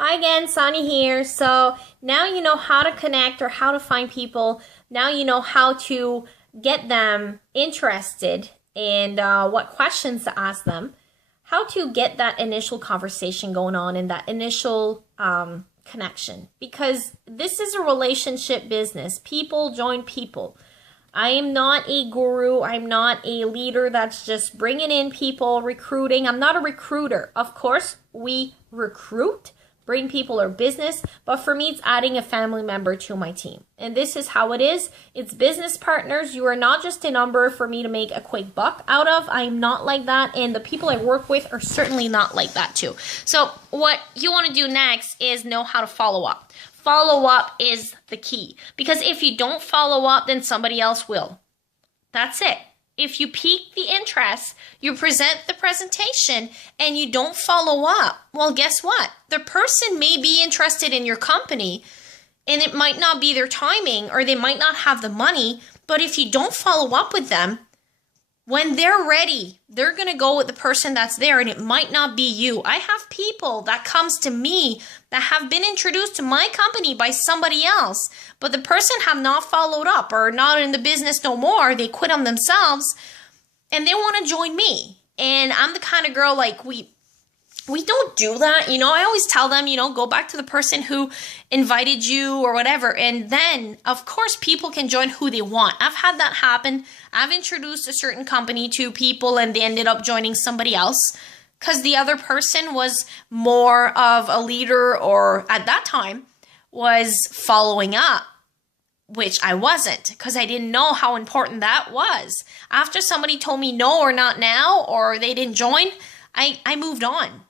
Hi again, Sonny here. So now you know how to connect or how to find people. Now you know how to get them interested and what questions to ask them. How to get that initial conversation going on and that initial connection. Because this is a relationship business. People join people. I am not a guru. I'm not a leader that's just bringing in people, recruiting. I'm not a recruiter. Of course, we recruit, bring people or business, but for me, it's adding a family member to my team. And this is how it is. It's business partners. You are not just a number for me to make a quick buck out of. I'm not like that. And the people I work with are certainly not like that too. So what you want to do next is know how to follow up. Follow up is the key, because if you don't follow up, then somebody else will. That's it. If you pique the interest, you present the presentation, and you don't follow up, well, guess what? The person may be interested in your company, and it might not be their timing, or they might not have the money, but if you don't follow up with them, when they're ready, they're going to go with the person that's there, and it might not be you. I have people that comes to me that have been introduced to my company by somebody else, but the person have not followed up or not in the business no more. They quit on themselves, and they want to join me. And I'm the kind of girl, like, we don't do that. I always tell them, go back to the person who invited you or whatever. And then, of course, people can join who they want. I've had that happen. I've introduced a certain company to people and they ended up joining somebody else because the other person was more of a leader, or at that time was following up, which I wasn't, because I didn't know how important that was. After somebody told me no or not now, or they didn't join, I moved on.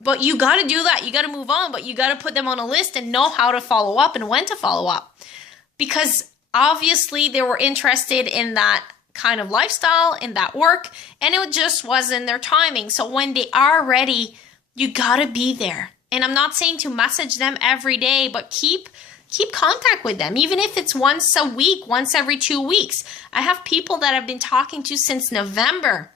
But you got to do that. You got to move on, but you got to put them on a list and know how to follow up and when to follow up. Because obviously they were interested in that kind of lifestyle, in that work, and it just wasn't their timing. So when they are ready, you got to be there. And I'm not saying to message them every day, but keep contact with them, even if it's once a week, once every 2 weeks. I have people that I've been talking to since November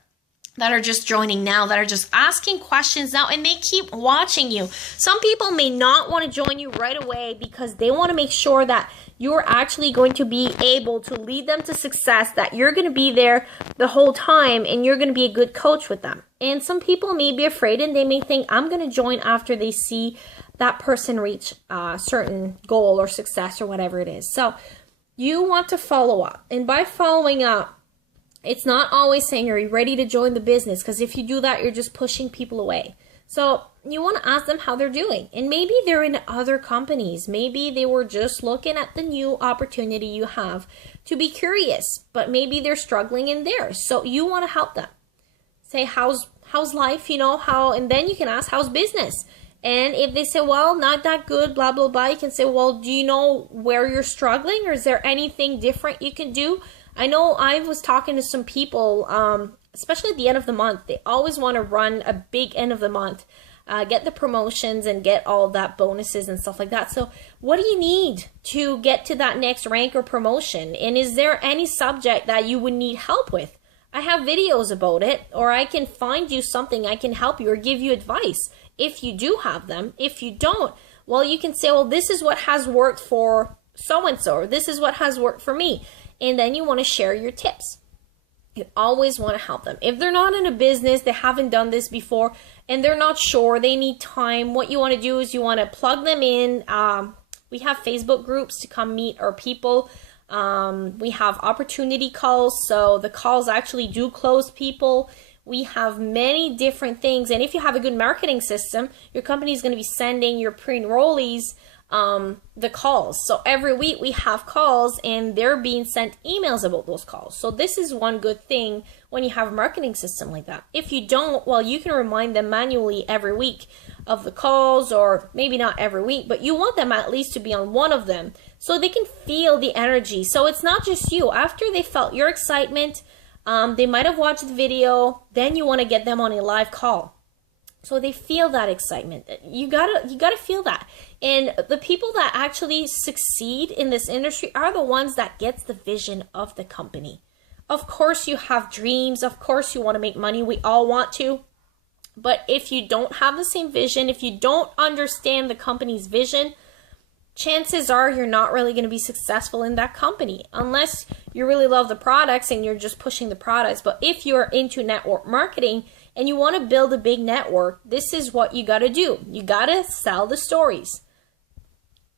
that are just joining now, that are just asking questions now, and they keep watching you. Some people may not want to join you right away because they want to make sure that you're actually going to be able to lead them to success, that you're going to be there the whole time, and you're going to be a good coach with them. And some people may be afraid, and they may think, I'm going to join after they see that person reach a certain goal or success or whatever it is. So you want to follow up. And by following up, it's not always saying, are you ready to join the business? Because if you do that, you're just pushing people away. So you want to ask them how they're doing. And maybe they're in other companies. Maybe they were just looking at the new opportunity you have to be curious. But maybe they're struggling in theirs. So you want to help them. Say, how's life? And then you can ask, how's business? And if they say, well, not that good, blah, blah, blah, you can say, well, do you know where you're struggling? Or is there anything different you can do? I know I was talking to some people, especially at the end of the month. They always want to run a big end of the month, get the promotions and get all that bonuses and stuff like that. So what do you need to get to that next rank or promotion? And is there any subject that you would need help with? I have videos about it, or I can find you something I can help you or give you advice if you do have them. If you don't, well, you can say, well, this is what has worked for so-and-so, or this is what has worked for me. And then you want to share your tips. You always want to help them. If they're not in a business, they haven't done this before, and they're not sure, they need time, what you want to do is you want to plug them in. We have Facebook groups to come meet our people. We have opportunity calls, so the calls actually do close people. We have many different things, and if you have a good marketing system, your company is going to be sending your pre-enrollees the calls. So every week we have calls, and they're being sent emails about those calls. So this is one good thing when you have a marketing system like that. If you don't, well, you can remind them manually every week of the calls, or maybe not every week, but you want them at least to be on one of them so they can feel the energy. So it's not just you. After they felt your excitement, they might have watched the video, then you want to get them on a live call. So they feel that excitement. You gotta feel that. And the people that actually succeed in this industry are the ones that gets the vision of the company. Of course you have dreams. Of course you want to make money. We all want to. But if you don't have the same vision, if you don't understand the company's vision, chances are you're not really going to be successful in that company unless you really love the products and you're just pushing the products. But if you're into network marketing and you want to build a big network, this is what you got to do. You got to sell the stories.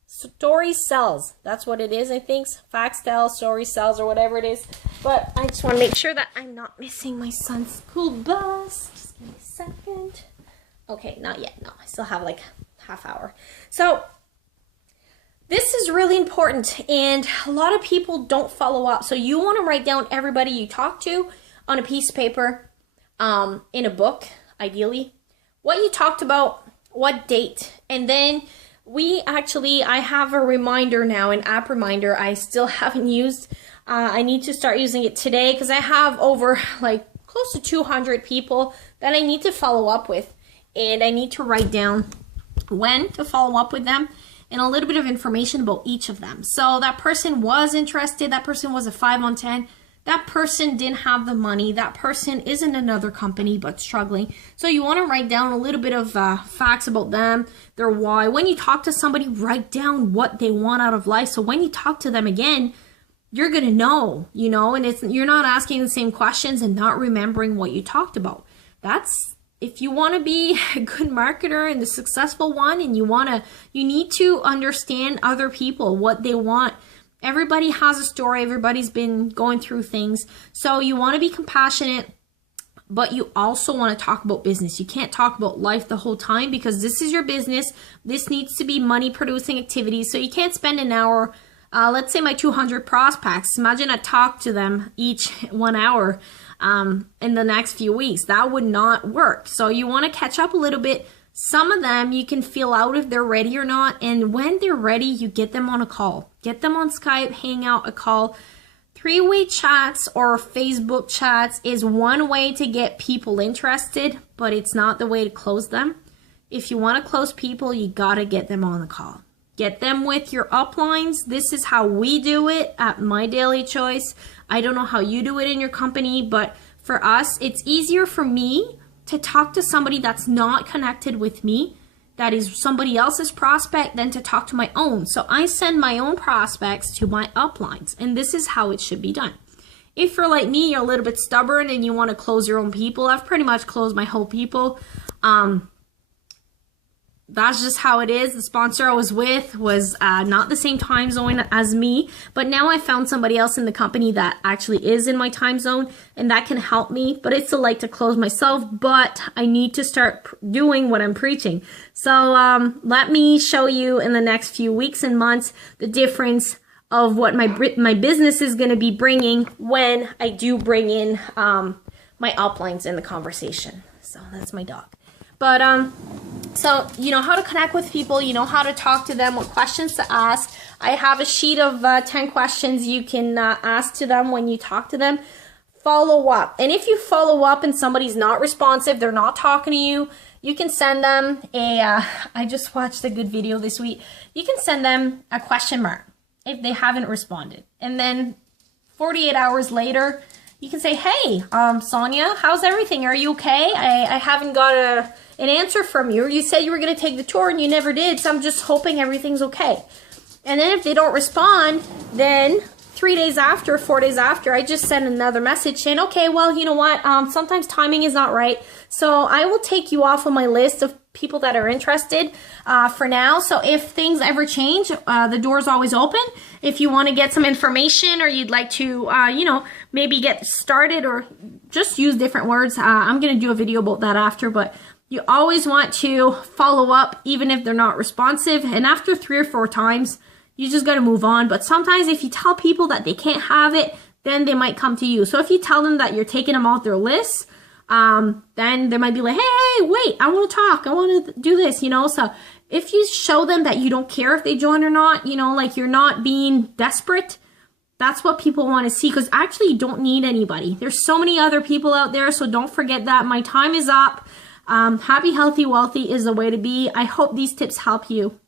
Story sells. That's what it is, I think. Facts tell, story sells, or whatever it is. But I just want to make sure that I'm not missing my son's school bus. Just give me a second. Okay, not yet. No, I still have like half hour. So this is really important, and a lot of people don't follow up. So you want to write down everybody you talk to on a piece of paper, in a book, ideally, what you talked about, what date, and then I have a reminder now, an app reminder I still haven't used. I need to start using it today because I have over like close to 200 people that I need to follow up with, and I need to write down when to follow up with them and a little bit of information about each of them. So that person was interested, that person was a 5 on 10, that person didn't have the money, that person is in another company but struggling. So you want to write down a little bit of facts about them, their why. When you talk to somebody, write down what they want out of life. So when you talk to them again, you're going to know, and you're not asking the same questions and not remembering what you talked about. If you want to be a good marketer and the successful one, and you need to understand other people, what they want. Everybody has a story. Everybody's been going through things. So you want to be compassionate, but you also want to talk about business. You can't talk about life the whole time because this is your business. This needs to be money producing activities. So you can't spend an hour, let's say my 200 prospects. Imagine I talk to them each 1 hour in the next few weeks. That would not work. So you want to catch up a little bit. Some of them you can feel out if they're ready or not. And when they're ready, you get them on a call. Get them on Skype, Hangout, a call. 3-way chats or Facebook chats is one way to get people interested, but it's not the way to close them. If you want to close people, you got to get them on the call. Get them with your uplines. This is how we do it at My Daily Choice. I don't know how you do it in your company, but for us, it's easier for me to talk to somebody that's not connected with me, that is somebody else's prospect, than to talk to my own. So I send my own prospects to my uplines, and this is how it should be done. If you're like me, you're a little bit stubborn and you want to close your own people. I've pretty much closed my whole people. That's just how it is. The sponsor I was with was not the same time zone as me, but now I found somebody else in the company that actually is in my time zone, and that can help me. But I still like to close myself, but I need to start doing what I'm preaching. So let me show you in the next few weeks and months the difference of what my business is going to be bringing when I do bring in my uplines in the conversation. So that's my dog. But so you know how to connect with people, you know how to talk to them, what questions to ask. I have a sheet of 10 questions you can ask to them when you talk to them. Follow up. And if you follow up and somebody's not responsive, they're not talking to you, you can send them I just watched a good video this week. You can send them a question mark if they haven't responded. And then 48 hours later, you can say, hey, Sonia, how's everything? Are you okay? I haven't got an answer from you. You said you were going to take the tour and you never did, so I'm just hoping everything's okay. And then if they don't respond, then 3 days after, 4 days after, I just send another message saying, okay, well, you know what? Sometimes timing is not right. So I will take you off of my list of people that are interested for now. So if things ever change, the door's always open. If you want to get some information or you'd like to, maybe get started or just use different words, I'm going to do a video about that after, but you always want to follow up even if they're not responsive. And after 3 or 4 times, you just got to move on. But sometimes if you tell people that they can't have it, then they might come to you. So if you tell them that you're taking them off their list, then they might be like, hey, wait, I want to talk. I want to do this, So if you show them that you don't care if they join or not, like you're not being desperate, that's what people want to see, because actually you don't need anybody. There's so many other people out there, so don't forget that. My time is up. Happy, healthy, wealthy is the way to be. I hope these tips help you.